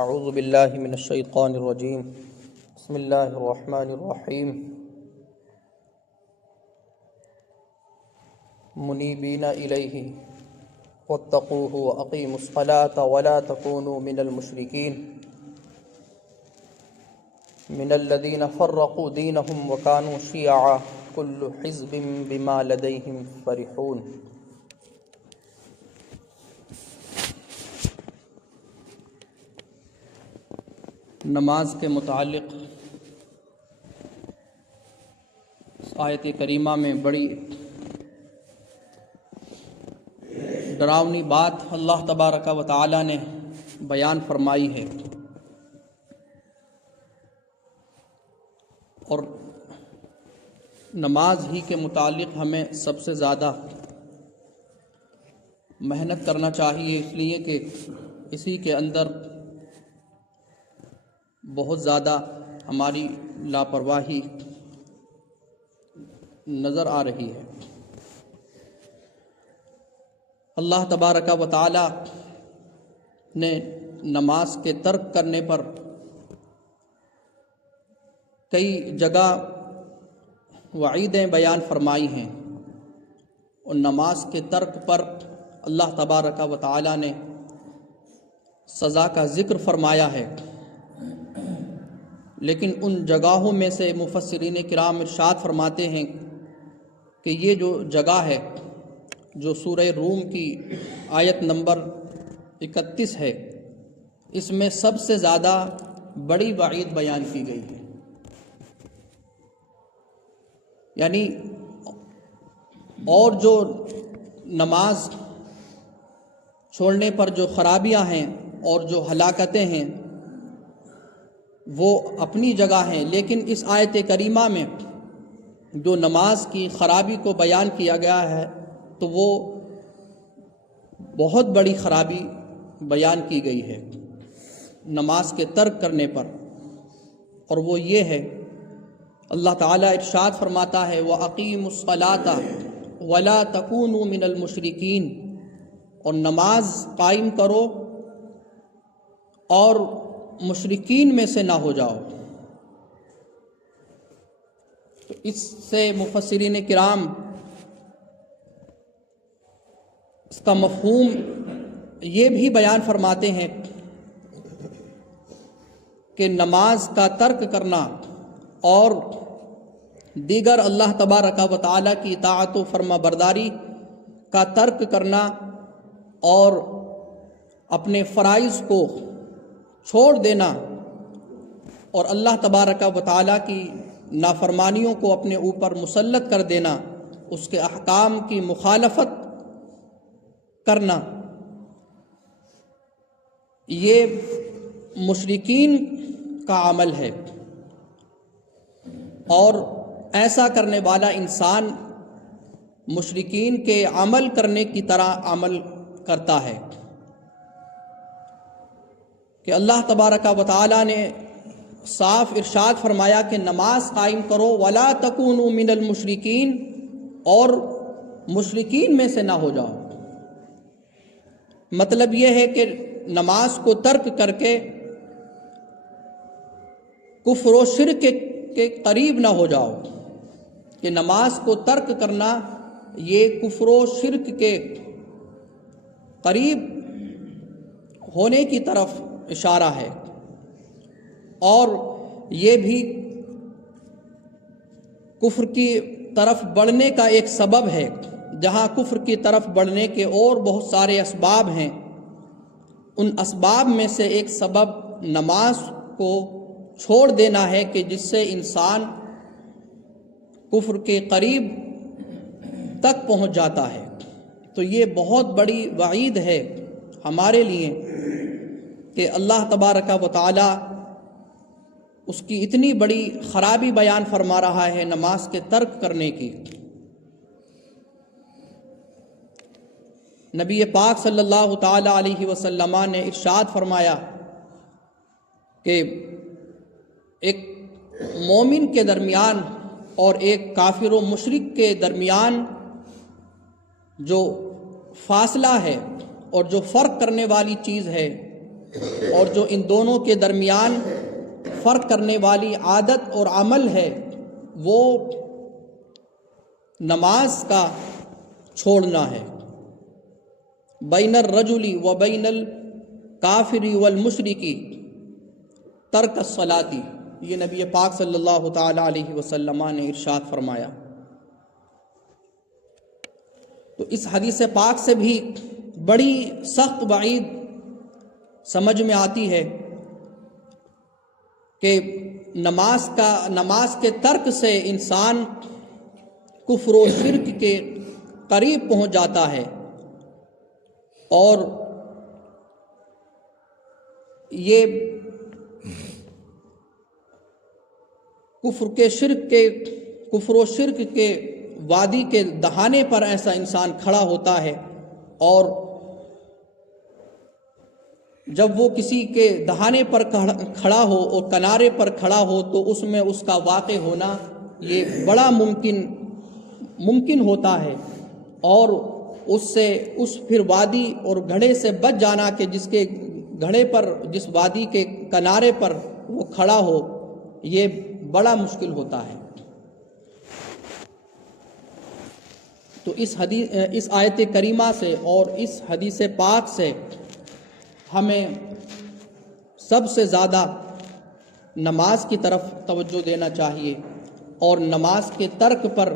اعوذ باللہ من الشیطان الرجیم بسم اللہ الرحمن الرحیم منیبین الیہ واتقوہ واقیموا الصلاة ولا تکونوا من المشرکین من الذین فرقوا دینہم وکانوا شیعا کل حزب بما لدیہم فرحون۔ نماز کے متعلق اس آیت کریمہ میں بڑی ڈراؤنی بات اللہ تبارک و تعالی نے بیان فرمائی ہے، اور نماز ہی کے متعلق ہمیں سب سے زیادہ محنت کرنا چاہیے، اس لیے کہ اسی کے اندر بہت زیادہ ہماری لاپرواہی نظر آ رہی ہے۔ اللہ تبارک و تعالی نے نماز کے ترک کرنے پر کئی جگہ وعیدیں بیان فرمائی ہیں، اور نماز کے ترک پر اللہ تبارک و تعالی نے سزا کا ذکر فرمایا ہے، لیکن ان جگہوں میں سے مفسرین کرام ارشاد فرماتے ہیں کہ یہ جو جگہ ہے جو سورہ روم کی آیت نمبر 31 ہے، اس میں سب سے زیادہ بڑی وعید بیان کی گئی ہے۔ یعنی اور جو نماز چھوڑنے پر جو خرابیاں ہیں اور جو ہلاکتیں ہیں وہ اپنی جگہ ہیں، لیکن اس آیت کریمہ میں جو نماز کی خرابی کو بیان کیا گیا ہے تو وہ بہت بڑی خرابی بیان کی گئی ہے نماز کے ترک کرنے پر، اور وہ یہ ہے، اللہ تعالیٰ ارشاد فرماتا ہے وَأَقِيمُوا الصَّلَاةَ وَلَا تَكُونُوا مِنَ الْمُشْرِكِينَ، اور نماز قائم کرو اور مشرکین میں سے نہ ہو جاؤ۔ تو اس سے مفسرین کرام اس کا مفہوم یہ بھی بیان فرماتے ہیں کہ نماز کا ترک کرنا اور دیگر اللہ تبارک و تعالیٰ کی اطاعت و فرما برداری کا ترک کرنا اور اپنے فرائض کو چھوڑ دینا اور اللہ تبارک و تعالیٰ کی نافرمانیوں کو اپنے اوپر مسلط کر دینا، اس کے احکام کی مخالفت کرنا، یہ مشرکین کا عمل ہے، اور ایسا کرنے والا انسان مشرکین کے عمل کرنے کی طرح عمل کرتا ہے کہ اللہ تبارک و تعالی نے صاف ارشاد فرمایا کہ نماز قائم کرو وَلَا تَكُونُوا مِنَ الْمُشْرِكِينَ، اور مشرکین میں سے نہ ہو جاؤ۔ مطلب یہ ہے کہ نماز کو ترک کر کے کفر و شرک کے قریب نہ ہو جاؤ، کہ نماز کو ترک کرنا یہ کفر و شرک کے قریب ہونے کی طرف اشارہ ہے، اور یہ بھی کفر کی طرف بڑھنے کا ایک سبب ہے، جہاں کفر کی طرف بڑھنے کے اور بہت سارے اسباب ہیں، ان اسباب میں سے ایک سبب نماز کو چھوڑ دینا ہے کہ جس سے انسان کفر کے قریب تک پہنچ جاتا ہے۔ تو یہ بہت بڑی وعید ہے ہمارے لیے کہ اللہ تبارک و تعالی اس کی اتنی بڑی خرابی بیان فرما رہا ہے نماز کے ترک کرنے کی۔ نبی پاک صلی اللہ تعالی علیہ وسلم نے ارشاد فرمایا کہ ایک مومن کے درمیان اور ایک کافر و مشرک کے درمیان جو فاصلہ ہے اور جو فرق کرنے والی چیز ہے اور جو ان دونوں کے درمیان فرق کرنے والی عادت اور عمل ہے وہ نماز کا چھوڑنا ہے۔ بین الرجل و بین الکافر والمشرک ترک الصلاۃ، یہ نبی پاک صلی اللہ تعالی علیہ وسلم نے ارشاد فرمایا۔ تو اس حدیث پاک سے بھی بڑی سخت وعید سمجھ میں آتی ہے کہ نماز کے ترک سے انسان کفر و شرک کے قریب پہنچ جاتا ہے، اور یہ کفر و شرک کے وادی کے دہانے پر ایسا انسان کھڑا ہوتا ہے، اور جب وہ کسی کے دہانے پر کھڑا ہو اور کنارے پر کھڑا ہو تو اس میں اس کا واقع ہونا یہ بڑا ممکن ہوتا ہے، اور اس پھر وادی اور گھڑے سے بچ جانا کہ جس کے گھڑے پر جس وادی کے کنارے پر وہ کھڑا ہو یہ بڑا مشکل ہوتا ہے۔ تو اس آیت کریمہ سے اور اس حدیث پاک سے ہمیں سب سے زیادہ نماز کی طرف توجہ دینا چاہیے، اور نماز کے ترک پر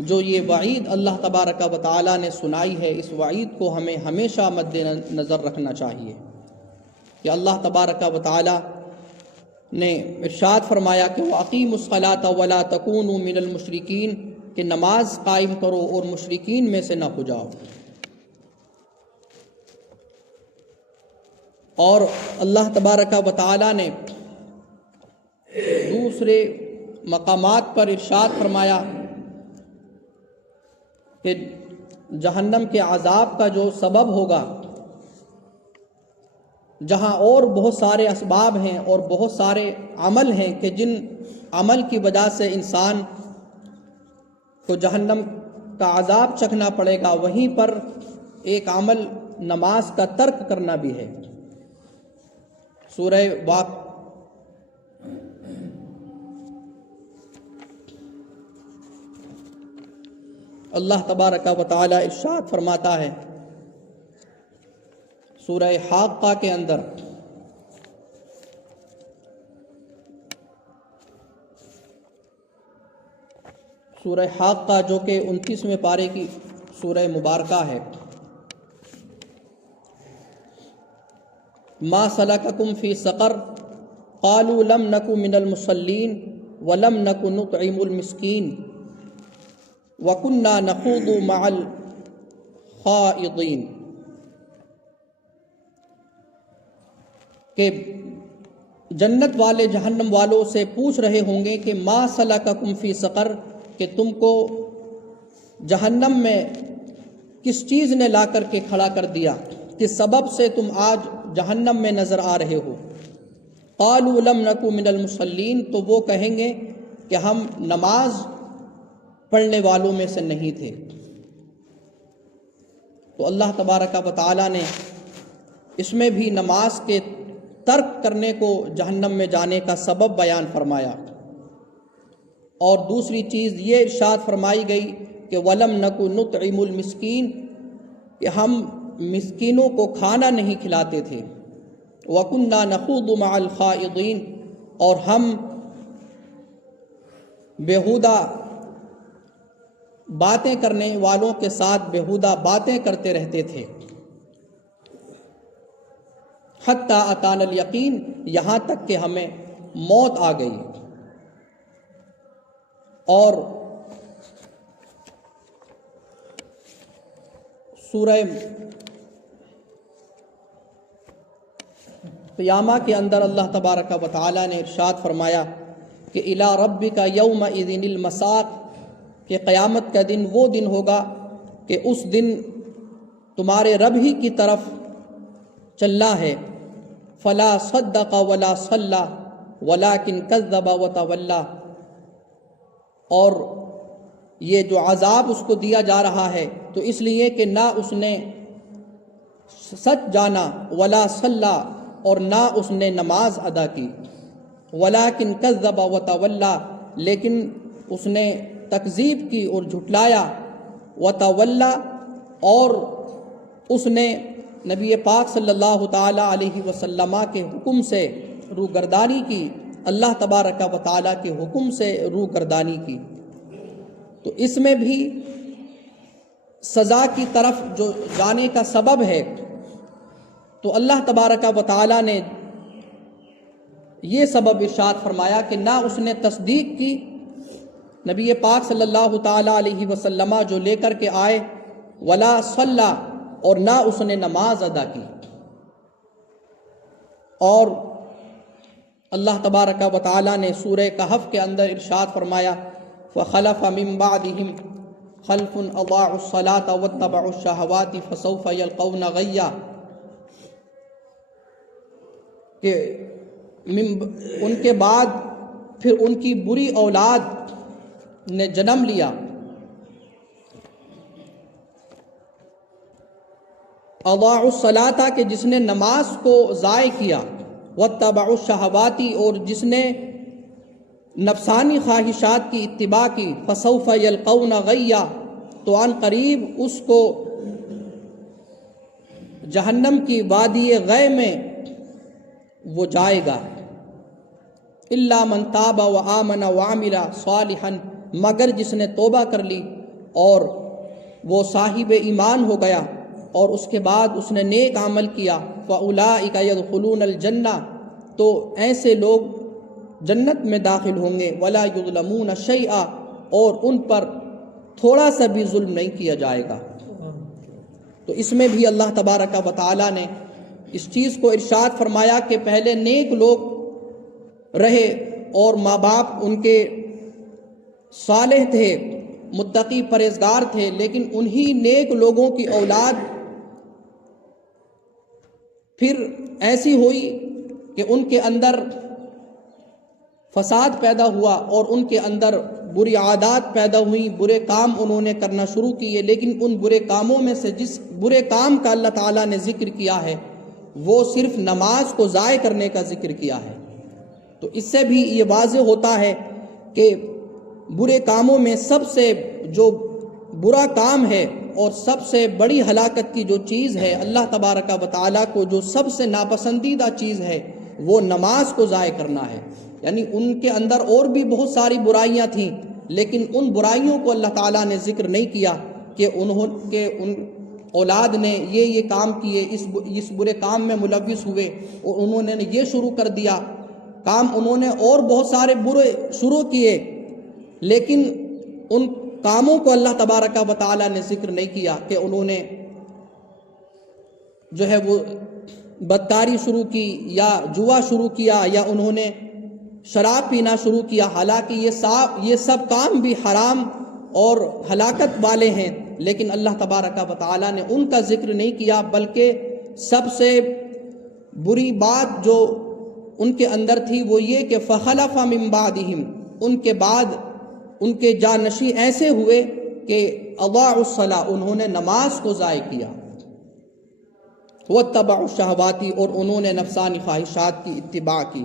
جو یہ وعید اللہ تبارک و تعالی نے سنائی ہے اس وعید کو ہمیں ہمیشہ مد نظر رکھنا چاہیے کہ اللہ تبارک و تعالی نے ارشاد فرمایا کہ وَأَقِیمُوا الصَّلَاةَ وَلَا تَكُونُوا مِنَ الْمُشْرِکِینَ، کہ نماز قائم کرو اور مشرکین میں سے نہ ہو جاؤ۔ اور اللہ تبارک و تعالی نے دوسرے مقامات پر ارشاد فرمایا کہ جہنم کے عذاب کا جو سبب ہوگا، جہاں اور بہت سارے اسباب ہیں اور بہت سارے عمل ہیں کہ جن عمل کی وجہ سے انسان کو جہنم کا عذاب چکھنا پڑے گا، وہیں پر ایک عمل نماز کا ترک کرنا بھی ہے۔ سورہ اللہ تبارک و تعالی ارشاد فرماتا ہے سورہ حاقہ کے اندر، سورہ حاقہ جو کہ 29ویں پارے کی سورہ مبارکہ ہے، ما سلککم فی سقر قالوا لم نک من المصلین ولم نک نطعم المسکین وَكُنَّا نَخُوضُ مَعَ الْخَائِضِينَ، کہ جنت والے جہنم والوں سے پوچھ رہے ہوں گے کہ ما سلککم فی سقر، کہ تم کو جہنم میں کس چیز نے لا کر کے کھڑا کر دیا، کس سبب سے تم آج جہنم میں نظر آ رہے ہو۔ قالوا لم نک من المصلین، تو وہ کہیں گے کہ ہم نماز پڑھنے والوں میں سے نہیں تھے۔ تو اللہ تبارک و تعالی نے اس میں بھی نماز کے ترک کرنے کو جہنم میں جانے کا سبب بیان فرمایا، اور دوسری چیز یہ ارشاد فرمائی گئی کہ وَلَمْ نَكُ نُطْعِمُ الْمِسْكِينَ، کہ ہم مسکینوں کو کھانا نہیں کھلاتے تھے۔ وَكُنَّا نَخُوضُ مَعَ الْخَائِضِينَ، اور ہم بیہودہ باتیں کرنے والوں کے ساتھ بیہودہ باتیں کرتے رہتے تھے۔ حتی اتانا الیقین، یہاں تک کہ ہمیں موت آ گئی۔ اور سورہ قیامہ کے اندر اللہ تبارک و تعالی نے ارشاد فرمایا کہ الی ربک یومئذ المساق، کہ قیامت کا دن وہ دن ہوگا کہ اس دن تمہارے رب ہی کی طرف چلنا ہے۔ فلا صدق ولا صلی ولکن کذب وتولی، اور یہ جو عذاب اس کو دیا جا رہا ہے تو اس لیے کہ نہ اس نے سچ جانا، ولا صلی، اور نہ اس نے نماز ادا کی، ولیکن کذب وتولی، لیکن اس نے تکذیب کی اور جھٹلایا، وتولی، اور اس نے نبی پاک صلی اللہ تعالی علیہ وسلم کے حکم سے روگردانی کی، اللہ تبارک و تعالیٰ کے حکم سے روگردانی کی۔ تو اس میں بھی سزا کی طرف جو جانے کا سبب ہے، تو اللہ تبارک و تعالیٰ نے یہ سبب ارشاد فرمایا کہ نہ اس نے تصدیق کی نبی پاک صلی اللہ تعالیٰ علیہ وسلم جو لے کر کے آئے، ولا صلی، اور نہ اس نے نماز ادا کی۔ اور اللہ تبارک و تعالیٰ نے سورہ کہف کے اندر ارشاد فرمایا، فخلف من بعدہم خلف اضاعوا الصلاة واتبعوا الشہوات فسوف یلقون غیا، کہ ان کے بعد پھر ان کی بری اولاد نے جنم لیا، اضاعوا الصلاة، کہ جس نے نماز کو ضائع کیا، واتبعوا الشہوات، اور جس نے نفسانی خواہشات کی اتباع کی، فسوف یلقون غیا، تو عن قریب اس کو جہنم کی وادی غی میں وہ جائے گا، الا من تاب وآمن وعمل صالحا، مگر جس نے توبہ کر لی اور وہ صاحب ایمان ہو گیا اور اس کے بعد اس نے نیک عمل کیا، فاولئک یدخلون الجنہ، تو ایسے لوگ جنت میں داخل ہوں گے، ولا یظلمون شیئا، اور ان پر تھوڑا سا بھی ظلم نہیں کیا جائے گا۔ تو اس میں بھی اللہ تبارک و تعالیٰ نے اس چیز کو ارشاد فرمایا کہ پہلے نیک لوگ رہے اور ماں باپ ان کے صالح تھے، متقی پرہیزگار تھے، لیکن انہی نیک لوگوں کی اولاد پھر ایسی ہوئی کہ ان کے اندر فساد پیدا ہوا اور ان کے اندر بری عادات پیدا ہوئیں، برے کام انہوں نے کرنا شروع کیے، لیکن ان برے کاموں میں سے جس برے کام کا اللہ تعالیٰ نے ذکر کیا ہے وہ صرف نماز کو ضائع کرنے کا ذکر کیا ہے۔ تو اس سے بھی یہ واضح ہوتا ہے کہ برے کاموں میں سب سے جو برا کام ہے اور سب سے بڑی ہلاکت کی جو چیز ہے، اللہ تبارک و تعالیٰ کو جو سب سے ناپسندیدہ چیز ہے وہ نماز کو ضائع کرنا ہے۔ یعنی ان کے اندر اور بھی بہت ساری برائیاں تھیں، لیکن ان برائیوں کو اللہ تعالیٰ نے ذکر نہیں کیا کہ ان اولاد نے یہ کام کیے، اس برے کام میں ملوث ہوئے اور انہوں نے یہ شروع کر دیا کام، انہوں نے اور بہت سارے برے شروع کیے، لیکن ان کاموں کو اللہ تبارک و تعالیٰ نے ذکر نہیں کیا کہ انہوں نے جو ہے وہ بدکاری شروع کی یا جوا شروع کیا یا انہوں نے شراب پینا شروع کیا، حالانکہ یہ سب کام بھی حرام اور ہلاکت والے ہیں، لیکن اللہ تبارک و تعالیٰ نے ان کا ذکر نہیں کیا، بلکہ سب سے بری بات جو ان کے اندر تھی وہ یہ کہ فخلف من بعدہم، ان کے بعد ان کے جانشی ایسے ہوئے کہ اضاعوا الصلاۃ، انہوں نے نماز کو ضائع کیا، واتبعوا الشہوات، اور انہوں نے نفسانی خواہشات کی اتباع کی۔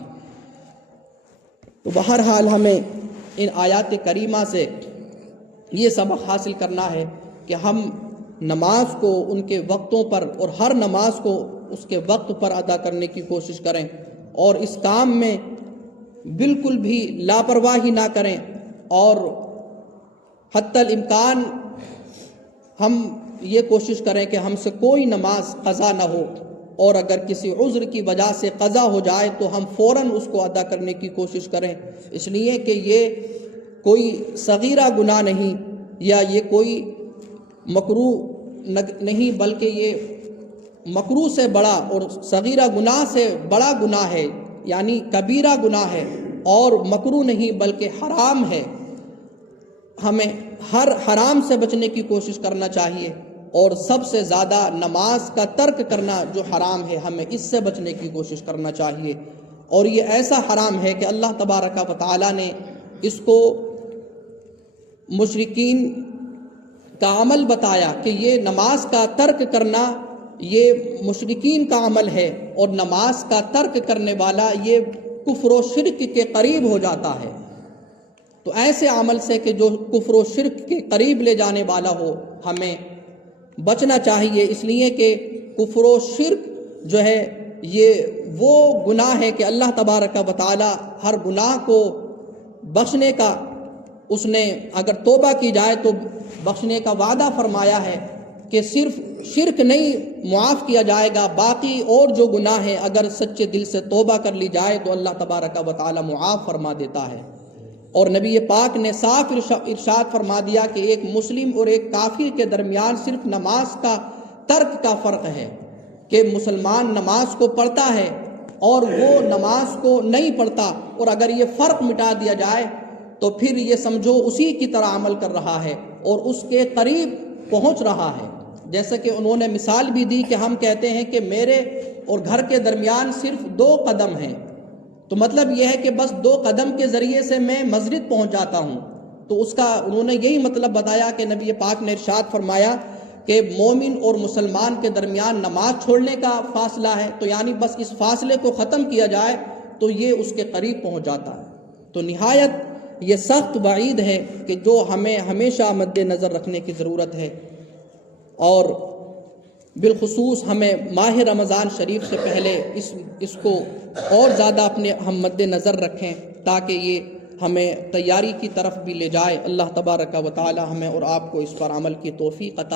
تو بہرحال ہمیں ان آیات کریمہ سے یہ سبق حاصل کرنا ہے کہ ہم نماز کو ان کے وقتوں پر اور ہر نماز کو اس کے وقت پر ادا کرنے کی کوشش کریں، اور اس کام میں بالکل بھی لاپرواہی نہ کریں، اور حتی الامکان ہم یہ کوشش کریں کہ ہم سے کوئی نماز قضا نہ ہو، اور اگر کسی عذر کی وجہ سے قضا ہو جائے تو ہم فوراً اس کو ادا کرنے کی کوشش کریں، اس لیے کہ یہ کوئی صغیرہ گناہ نہیں یا یہ کوئی مکروہ نہیں، بلکہ یہ مکروہ سے بڑا اور صغیرہ گناہ سے بڑا گناہ ہے، یعنی کبیرہ گناہ ہے، اور مکروہ نہیں بلکہ حرام ہے۔ ہمیں ہر حرام سے بچنے کی کوشش کرنا چاہیے، اور سب سے زیادہ نماز کا ترک کرنا جو حرام ہے ہمیں اس سے بچنے کی کوشش کرنا چاہیے، اور یہ ایسا حرام ہے کہ اللہ تبارک و تعالیٰ نے اس کو مشرکین کا عمل بتایا کہ یہ نماز کا ترک کرنا یہ مشرکین کا عمل ہے، اور نماز کا ترک کرنے والا یہ کفر و شرک کے قریب ہو جاتا ہے۔ تو ایسے عمل سے کہ جو کفر و شرک کے قریب لے جانے والا ہو ہمیں بچنا چاہیے، اس لیے کہ کفر و شرک جو ہے یہ وہ گناہ ہے کہ اللہ تبارک و تعالی ہر گناہ کو بخشنے کا، اس نے اگر توبہ کی جائے تو بخشنے کا وعدہ فرمایا ہے کہ صرف شرک نہیں معاف کیا جائے گا، باقی اور جو گناہ ہیں اگر سچے دل سے توبہ کر لی جائے تو اللہ تبارک و تعالی معاف فرما دیتا ہے۔ اور نبی پاک نے صاف ارشاد فرما دیا کہ ایک مسلم اور ایک کافر کے درمیان صرف نماز کا ترک کا فرق ہے، کہ مسلمان نماز کو پڑھتا ہے اور وہ نماز کو نہیں پڑھتا، اور اگر یہ فرق مٹا دیا جائے تو پھر یہ سمجھو اسی کی طرح عمل کر رہا ہے اور اس کے قریب پہنچ رہا ہے۔ جیسے کہ انہوں نے مثال بھی دی کہ ہم کہتے ہیں کہ میرے اور گھر کے درمیان صرف 2 قدم ہیں، تو مطلب یہ ہے کہ بس 2 قدم کے ذریعے سے میں مسجد پہنچ جاتا ہوں۔ تو اس کا انہوں نے یہی مطلب بتایا کہ نبی پاک نے ارشاد فرمایا کہ مومن اور مسلمان کے درمیان نماز چھوڑنے کا فاصلہ ہے، تو یعنی بس اس فاصلے کو ختم کیا جائے تو یہ اس کے قریب پہنچ جاتا ہے۔ تو نہایت یہ سخت وعید ہے کہ جو ہمیں ہمیشہ مد نظر رکھنے کی ضرورت ہے، اور بالخصوص ہمیں ماہ رمضان شریف سے پہلے اس کو اور زیادہ اپنے ہم مد نظر رکھیں تاکہ یہ ہمیں تیاری کی طرف بھی لے جائے۔ اللہ تبارک و تعالی ہمیں اور آپ کو اس پر عمل کی توفیق عطا